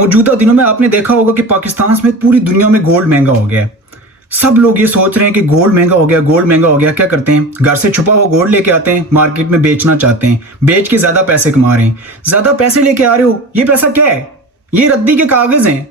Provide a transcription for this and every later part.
मौजूदा दिनों में आपने देखा होगा कि पाकिस्तान में पूरी दुनिया में गोल्ड महंगा हो गया है। सब लोग ये सोच रहे हैं कि गोल्ड महंगा हो गया, गोल्ड महंगा हो गया। क्या करते हैं, घर से छुपा हुआ गोल्ड लेके आते हैं, मार्केट में बेचना चाहते हैं, बेच के ज्यादा पैसे कमा रहे हैं। ज्यादा पैसे लेके आ रहे हो, ये पैसा क्या है? ये रद्दी के कागज हैं।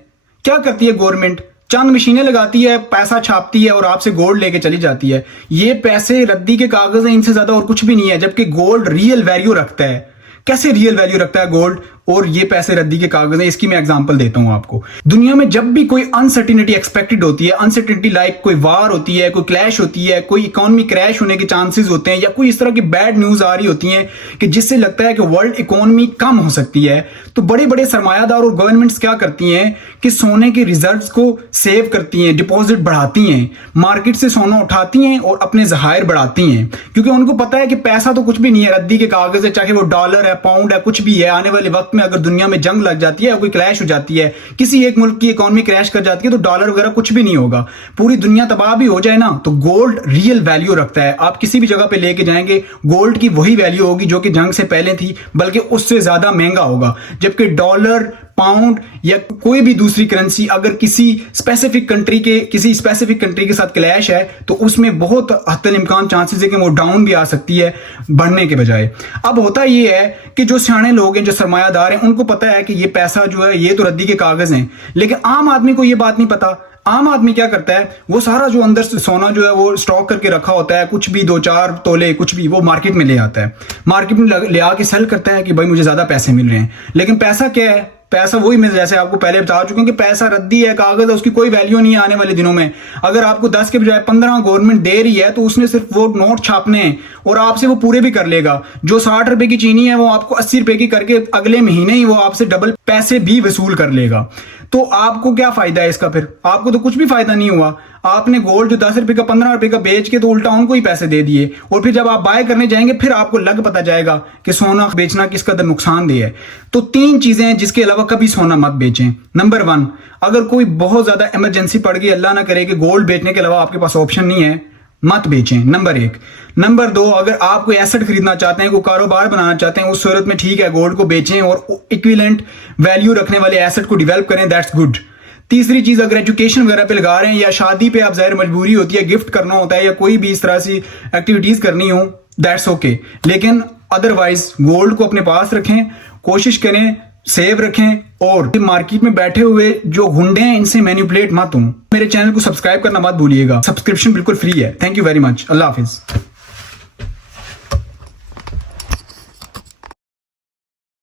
क्या करती है गवर्नमेंट? चंद मशीनें लगाती है, पैसा छापती है और आपसे गोल्ड लेके चली जाती है। ये पैसे रद्दी के कागज हैं, इनसे ज्यादा और कुछ भी नहीं है। जबकि गोल्ड रियल वैल्यू रखता है। कैसे रियल वैल्यू रखता है गोल्ड, और ये पैसे रद्दी के कागज हैं? इसकी मैं एग्जांपल देता हूं आपको। दुनिया में जब भी कोई अनसर्टिनिटी एक्सपेक्टेड होती है, अनसर्टिनिटी लाइक कोई वार होती है, कोई क्लैश होती है, कोई इकोनॉमी क्रैश होने के चांसेस होते हैं, या कोई इस तरह की बैड न्यूज आ रही होती है कि जिससे लगता है कि वर्ल्ड इकोनॉमी कम हो सकती है, तो बड़े बड़े सरमायादार और गवर्नमेंट्स क्या करती हैं कि सोने के रिजर्व्स को सेव करती हैं, डिपॉजिट बढ़ाती हैं, मार्केट से सोना उठाती हैं और अपने जहायर बढ़ाती हैं। क्योंकि उनको पता है कि पैसा तो कुछ भी नहीं है, रद्दी के कागज है, चाहे वो डॉलर है, पाउंड है, कुछ भी है। आने वाले वक्त में अगर दुनिया में जंग लग जाती है, कोई क्रैश हो जाती है, किसी एक मुल्क की इकोनॉमी क्रैश कर जाती है, तो डॉलर वगैरह कुछ भी नहीं होगा। पूरी दुनिया तबाह भी हो जाए ना, तो गोल्ड रियल वैल्यू रखता है। आप किसी भी जगह पे लेके जाएंगे, गोल्ड की वही वैल्यू होगी जो कि जंग से पहले थी, बल्कि उससे ज्यादा महंगा होगा। जबकि डॉलर, पाउंड या कोई भी दूसरी करेंसी अगर किसी स्पेसिफिक कंट्री के साथ क्लैश है, तो उसमें बहुत हत्तल इम्कान चांसेस है कि वो डाउन भी आ सकती है बढ़ने के बजाय। अब होता ये है कि जो सियाने लोग हैं, जो सरमायादार हैं, उनको पता है कि ये पैसा जो है ये तो रद्दी के कागज हैं, लेकिन आम आदमी को ये बात नहीं पता। आम आदमी क्या करता है, वो सारा जो अंदर से सोना जो है वो स्टॉक करके रखा होता है, कुछ भी 2-4 तोले कुछ भी, वो मार्केट में ले आता है, मार्केट में ले आके सेल करता है कि भाई मुझे ज्यादा पैसे मिल रहे हैं। लेकिन पैसा क्या है? पैसा वही, मैं जैसे आपको पहले बता चुका हूं कि पैसा रद्दी है, कागज है, उसकी कोई वैल्यू नहीं है आने वाले दिनों में। अगर आपको 10 के बजाय 15 गवर्नमेंट दे रही है, तो उसने सिर्फ वो नोट छापने हैं और आपसे वो पूरे भी कर लेगा। जो 60 रुपए की चीनी है, वो आपको 80 रुपए की करके अगले महीने ही वो आपसे डबल पैसे भी वसूल कर लेगा। तो आपको क्या फायदा है इसका? फिर आपको तो कुछ भी फायदा नहीं हुआ। आपने गोल्ड जो 10 रुपए का, 15 रुपए का बेच के तो उल्टा उनको ही पैसे दे दिए, और फिर जब आप बाय करने जाएंगे, फिर आपको लग पता जाएगा कि सोना बेचना किस कदर नुकसानदेह है। तो 3 चीजें हैं जिसके अलावा कभी सोना मत बेचें। नंबर 1, अगर कोई बहुत ज्यादा इमरजेंसी पड़ गई, अल्लाह ना करे कि गोल्ड बेचने के अलावा आपके पास ऑप्शन नहीं है, मत बेचें, नंबर 1। नंबर 2, अगर आप कोई एसेट खरीदना चाहते हैं, कोई कारोबार बनाना चाहते हैं, उस सूरत में ठीक है, गोल्ड को बेचें और इक्विवेलेंट वैल्यू रखने वाले एसेट को डेवलप करें, दैट्स गुड। तीसरी चीज, अगर एजुकेशन वगैरह पे लगा रहे हैं या शादी पे आप जाहिर मजबूरी होती है, गिफ्ट करना होता है या कोई भी इस तरह सी एक्टिविटीज करनी हो, दैट्स ओके। लेकिन अदरवाइज गोल्ड को अपने पास रखें, कोशिश करें सेव रखें, और मार्केट में बैठे हुए जो गुंडे हैं इनसे मैनिपुलेट मत हो। मेरे चैनल को सब्सक्राइब करना मत भूलिएगा, सब्सक्रिप्शन बिल्कुल फ्री है। Thank you very much, Allah Hafiz.